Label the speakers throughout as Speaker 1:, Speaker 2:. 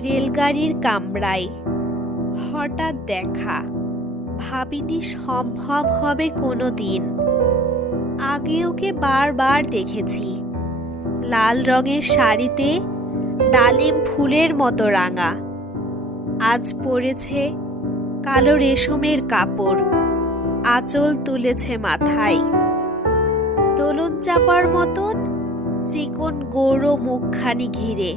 Speaker 1: রেলগাড়ির কামরায়। হঠাৎ দেখা, ভাবিনি সম্ভব হবে কোনো দিন আগে ওকে বারবার দেখেছি। লাল রঙের শাড়িতে ডালিম ফুলের মতো রাঙা। আজ পরেছে কালো রেশমের কাপড়। আঁচল তুলেছে মাথায়। দোলন চাপার মতন চিকন গৌর মুখখানি ঘিরে।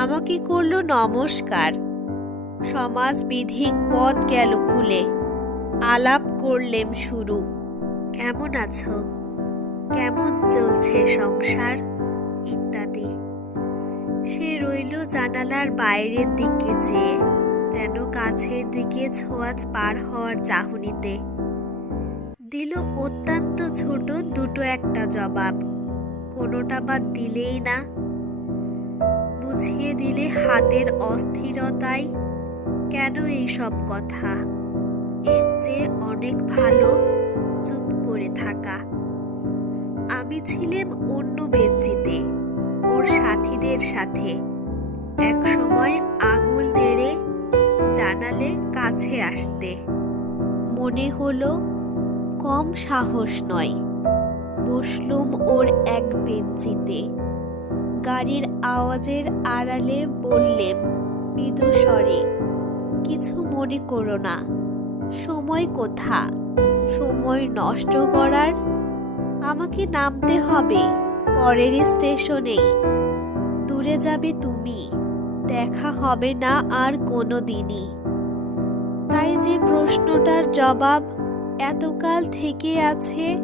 Speaker 1: আমাকে করল নমস্কার। সমাজ বিধিক পথ গেল খুলে। আলাপ করলেম শুরু। কেমন আছো? কেমন চলছে সংসার? ইত্যাদি। সে রইল জানালার বাইরের দিকে চেয়ে যেন কাছের দিকে ছোঁয়াচ পার হওয়ার চাহনিতে। দিল অত্যন্ত ছোট দুটো একটা জবাব। কোনোটা বা দিলেই না। বুঝিয়ে দিলে হাতের অস্থিরতায় কেন এই সব কথা? এর চেয়ে অনেক ভালো চুপ করে থাকা। আমি ছিলাম অন্য বেঞ্চিতে, ওর সাথীদের সাথে। এক সময় আঙুল নেড়ে জানালে কাছে আসতে। মনে হলো, কম সাহস নয়। বসলুম ওর এক বেঞ্চিতে। গাড়ির আওয়াজের আড়ালে বললেম মৃদু স্বরে, কিছু মনে করো না। সময় কোথা? সময় নষ্ট করার? আমাকে নামতে হবে পরের স্টেশনেই দূরে যাবে তুমি, দেখা হবে না আর কোনো দিনই তাই যে প্রশ্নটার জবাব এতকাল থেকে আছে,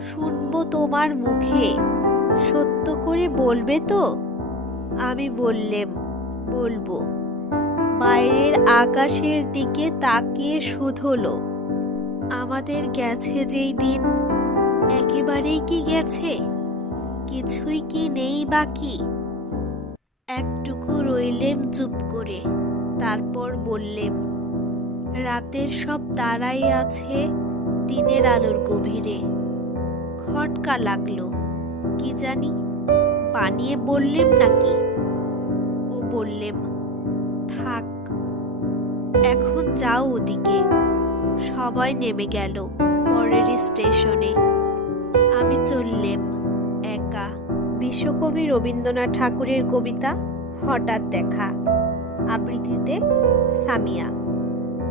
Speaker 1: শুনব তোমার মুখে। সত্য করে বলবে তো? আমি বললেম, বলব। বাইরের আকাশের দিকে তাকিয়ে শুধলো আমাদের গেছে যেই দিন। একেবারেই কি গেছে? কিছুই কি নেই বাকি? একটুকু রইলেম চুপ করে। তারপর বললেম, রাতের সব তারাই আছে দিনের আলোর গভীরে। খটকা লাগল। কি জানি? বানিয়ে বললেম নাকি? ও বললেম, থাক, এখন যাও ওদিকে। সবাই নেমে গেল পরের স্টেশনে। আমি চললেম একা। বিশ্বকবি রবীন্দ্রনাথ ঠাকুরের কবিতা হঠাৎ দেখা। আবৃত্তিতে সামিয়া।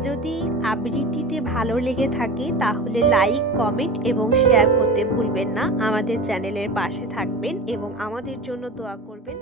Speaker 1: যদি আবৃত্তিতে ভালো লেগে থাকে, তাহলে লাইক কমেন্ট এবং শেয়ার করতে ভুলবেন না। আমাদের চ্যানেলের পাশে থাকবেন এবং আমাদের জন্য দোয়া করবেন।